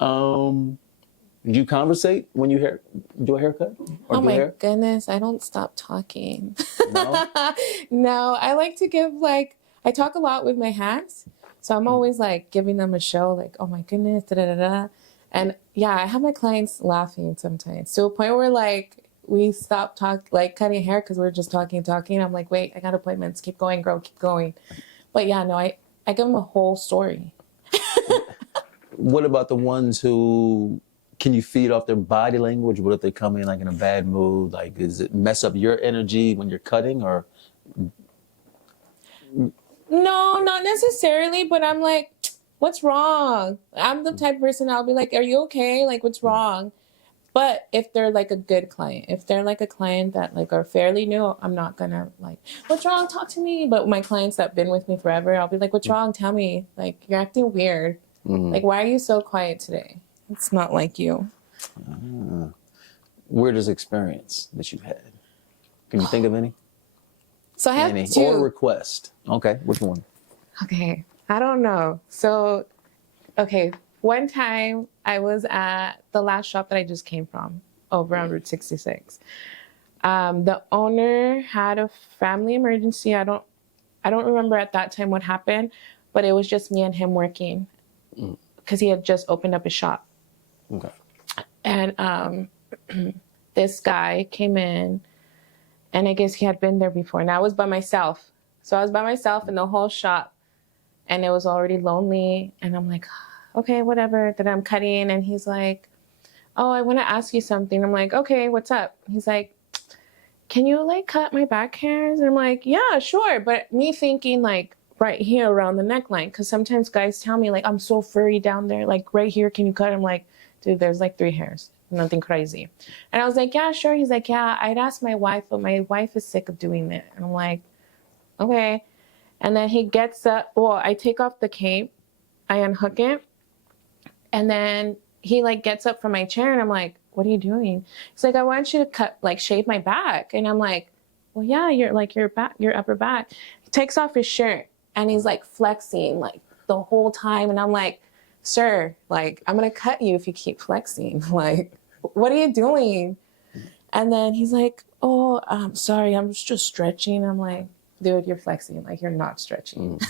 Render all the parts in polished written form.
Do you conversate when you do a haircut? Or oh do my hair? goodness, I don't stop talking. No? No, I like to give I talk a lot with my hands. So I'm always like giving them a show, like, oh my goodness, da da da da. And yeah, I have my clients laughing sometimes to a point where like we stop cutting hair because we're just talking. I'm like, wait, I got appointments. Keep going, girl, keep going. But yeah, no, I give them a whole story. What about the ones who, can you feed off their body language? What if they come in like in a bad mood? Like, does it mess up your energy when you're cutting, or? No, not necessarily, but I'm like, what's wrong? I'm the type of person I'll be like, are you okay? Like, what's wrong? But if they're like a good client, if they're like a client that like are fairly new, I'm not gonna like, what's wrong? Talk to me. But my clients that've been with me forever, I'll be like, what's wrong? Tell me. Like, you're acting weird. Like, why are you so quiet today? It's not like you. Weirdest experience that you've had? Can you think of any? So I have Any? two. Or request? Okay, which one? Okay, I don't know. So, okay, one time I was at the last shop that I just came from over on Route 66. The owner had a family emergency. I don't remember at that time what happened, but it was just me and him working because he had just opened up a shop. Okay. And this guy came in, and I guess he had been there before, and I was by myself. So I was by myself in the whole shop, and it was already lonely, and I'm like, okay, whatever. Then I'm cutting, and he's like, oh, I want to ask you something. I'm like, okay, what's up? He's like, can you like cut my back hairs? And I'm like, yeah, sure. But me thinking like right here around the neckline, because sometimes guys tell me like, I'm so furry down there, like right here, can you cut? I'm like, dude, there's like 3 hairs, nothing crazy. And I was like, yeah, sure. He's like, yeah, I'd ask my wife, but my wife is sick of doing it. And I'm like, okay. And then he gets up, well, I take off the cape, I unhook it, and then he like gets up from my chair, and I'm like, what are you doing? He's like, I want you to shave my back. And I'm like, well, yeah, your upper back. He takes off his shirt, and he's like flexing like the whole time. And I'm like, sir, like, I'm going to cut you if you keep flexing. Like, what are you doing? And then he's like, oh, I'm sorry, I'm just stretching. I'm like, dude, you're flexing. Like, you're not stretching.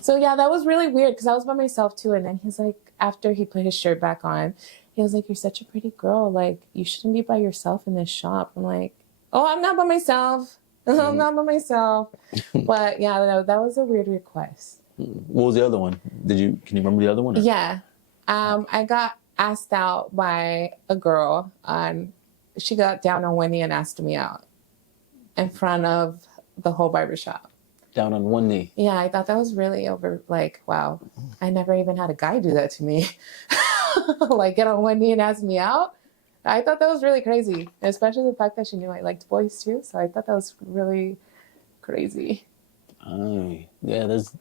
So yeah, that was really weird because I was by myself too. And then he's like, after he put his shirt back on, he was like, you're such a pretty girl. Like, you shouldn't be by yourself in this shop. I'm like, oh, I'm not by myself. I'm not by myself. But yeah, that was a weird request. What was the other one? Can you remember the other one? Or? Yeah. I got asked out by a girl she got down on one knee and asked me out in front of the whole barbershop. Down on one knee? Yeah, I thought that was really wow. I never even had a guy do that to me. Like get on one knee and ask me out. I thought that was really crazy, especially the fact that she knew I liked boys too. So I thought that was really crazy. Yeah, there's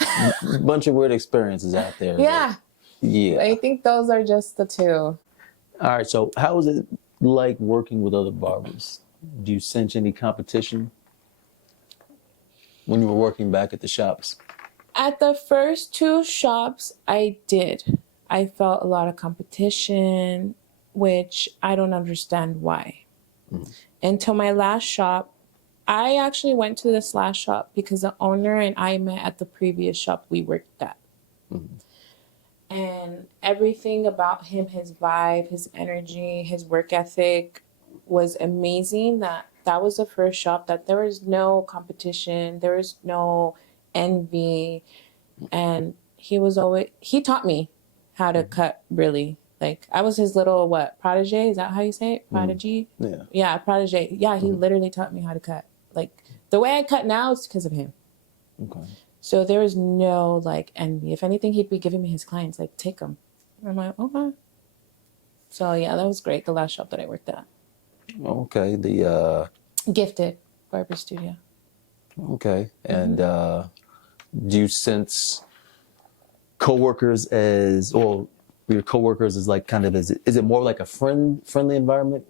a bunch of weird experiences out there. Yeah. Yeah. I think those are just the 2. All right, so how was it like working with other barbers? Do you sense any competition when you were working back at the shops? At the first 2 shops, I did. I felt a lot of competition, which I don't understand why. Until my last shop, I actually went to this last shop because the owner and I met at the previous shop we worked at. And everything about him, his vibe, his energy, his work ethic was amazing. That was the first shop that there was no competition, there was no envy. And he taught me how to cut, really. Like, I was his little, protege? Is that how you say it? Prodigy? Yeah. Yeah, protege. Yeah, he literally taught me how to cut. Like, the way I cut now is because of him. Okay. So there was no, envy. If anything, he'd be giving me his clients, like, take them. I'm like, okay. So, yeah, that was great, the last shop that I worked at. Okay, Gifted Barber Studio. Okay, and do you sense coworkers your coworkers is like kind of, is it more like a friendly environment?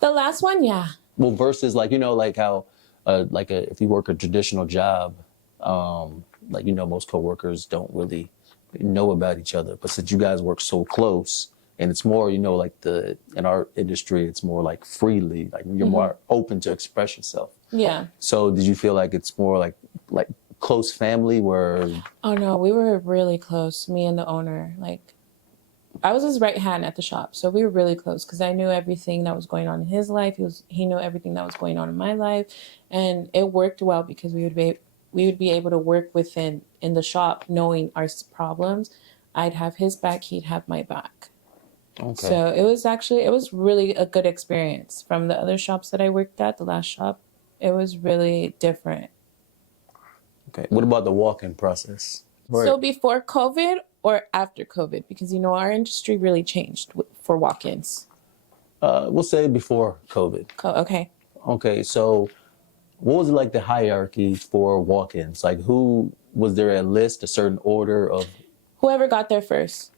The last one, yeah. Well, versus like, like how, if you work a traditional job, most coworkers don't really know about each other. But since you guys work so close, and it's more, you know, like in our industry, it's more like freely, like you're more open to express yourself. Yeah. So did you feel like it's more like close family where? Oh no, we were really close, me and the owner. Like, I was his right hand at the shop, so we were really close because I knew everything that was going on in his life. He knew everything that was going on in my life, and it worked well because we would be able to work within in the shop, knowing our problems. I'd have his back, he'd have my back. Okay. So it was really a good experience from the other shops that I worked at. The last shop, it was really different. Okay. What about the walk-in process? So before COVID or after COVID? Because, you know, our industry really changed for walk-ins. We'll say before COVID. Okay. Okay. So what was like the hierarchy for walk-ins? Like who, was there a list, a certain order of? Whoever got there first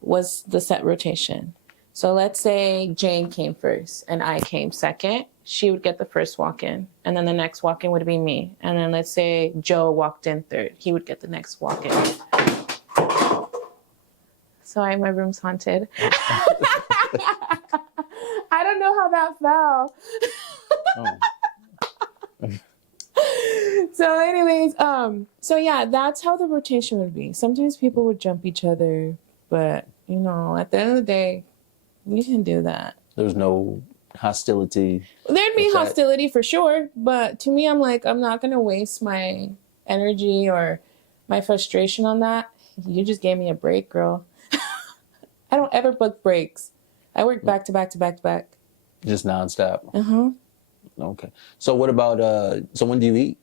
was the set rotation. So let's say Jane came first and I came second. She would get the first walk-in, and then the next walk-in would be me. And then let's say Joe walked in third. He would get the next walk-in. Sorry, my room's haunted. I don't know how that fell. So anyways, so yeah, that's how the rotation would be. Sometimes people would jump each other, but you know, at the end of the day, you can do that. There's no hostility. There'd be hostility for sure, but to me, I'm like, I'm not gonna waste my energy or my frustration on that. You just gave me a break, girl. I don't ever book breaks. I work back to back to back to back. Just nonstop. Uh-huh. Okay. So what about so when do you eat?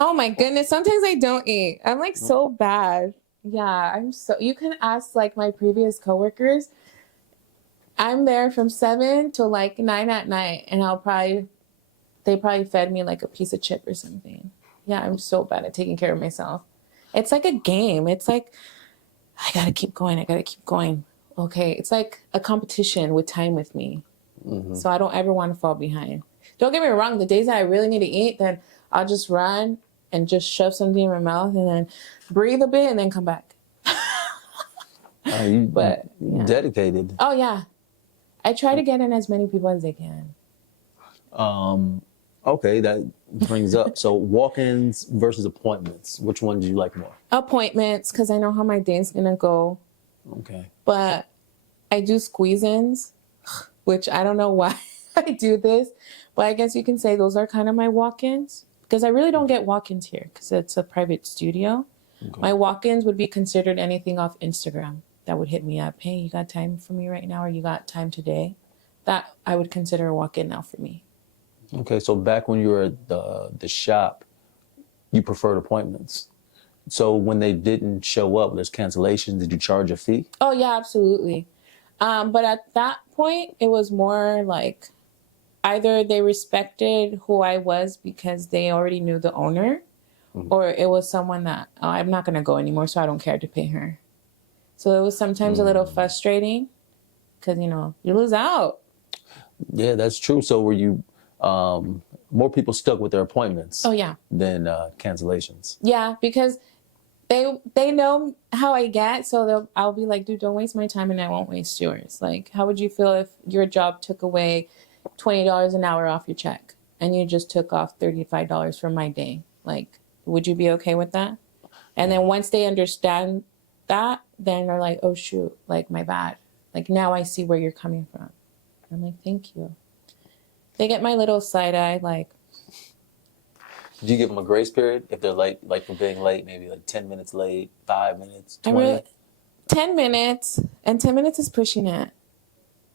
Oh my goodness. Sometimes I don't eat. I'm like so bad. Yeah, you can ask like my previous coworkers. I'm there from 7 to like 9 at night, and they probably fed me like a piece of chip or something. Yeah, I'm so bad at taking care of myself. It's like a game. It's like, I gotta keep going. I gotta keep going. Okay. It's like a competition with time with me. Mm-hmm. So I don't ever want to fall behind. Don't get me wrong. The days that I really need to eat, then I'll just run and just shove something in my mouth and then breathe a bit and then come back. But yeah. Dedicated. Oh yeah. I try to get in as many people as I can. Okay, that brings up, so walk-ins versus appointments. Which one do you like more? Appointments, because I know how my day's going to go. Okay. But I do squeeze-ins, which I don't know why I do this. But I guess you can say those are kind of my walk-ins. Because I really don't get walk-ins here because it's a private studio. Okay. My walk-ins would be considered anything off Instagram that would hit me up. Hey, you got time for me right now, or you got time today? That I would consider a walk-in now for me. Okay, so back when you were at the shop, you preferred appointments. So when they didn't show up, there's cancellations, did you charge a fee? Oh, yeah, absolutely. But at that point, it was more like either they respected who I was because they already knew the owner, mm-hmm. or it was someone that, oh, I'm not going to go anymore, so I don't care to pay her. So it was sometimes a little frustrating because, you know, you lose out. Yeah, that's true. So were you... more people stuck with their appointments. Oh yeah. Than cancellations. Yeah, because they know how I get, so I'll be like, dude, don't waste my time, and I won't waste yours. Like, how would you feel if your job took away $20 an hour off your check, and you just took off $35 from my day? Like, would you be okay with that? And then once they understand that, then they're like, oh shoot, like my bad. Like now I see where you're coming from. I'm like, thank you. They get my little side eye, like. Do you give them a grace period if they're late, like for being late, maybe like 10 minutes late, 5 minutes, 20? 10 minutes, and 10 minutes is pushing it.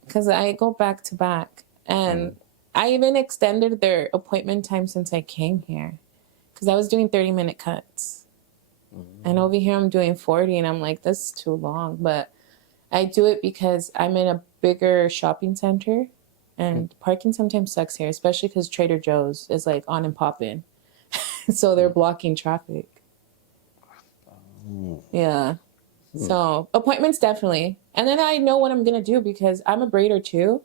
Because I go back to back. And I even extended their appointment time since I came here. Because I was doing 30-minute cuts. And over here I'm doing 40, and I'm like, this is too long. But I do it because I'm in a bigger shopping center. And parking sometimes sucks here, especially because Trader Joe's is like on and popping. So they're blocking traffic. Yeah. So appointments, definitely. And then I know what I'm going to do because I'm a braider too.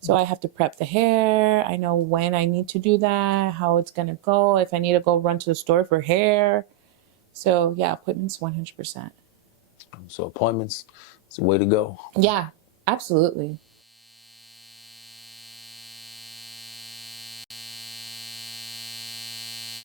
So I have to prep the hair. I know when I need to do that, how it's going to go, if I need to go run to the store for hair. So yeah, appointments 100%. So appointments, it's a way to go. Yeah, absolutely.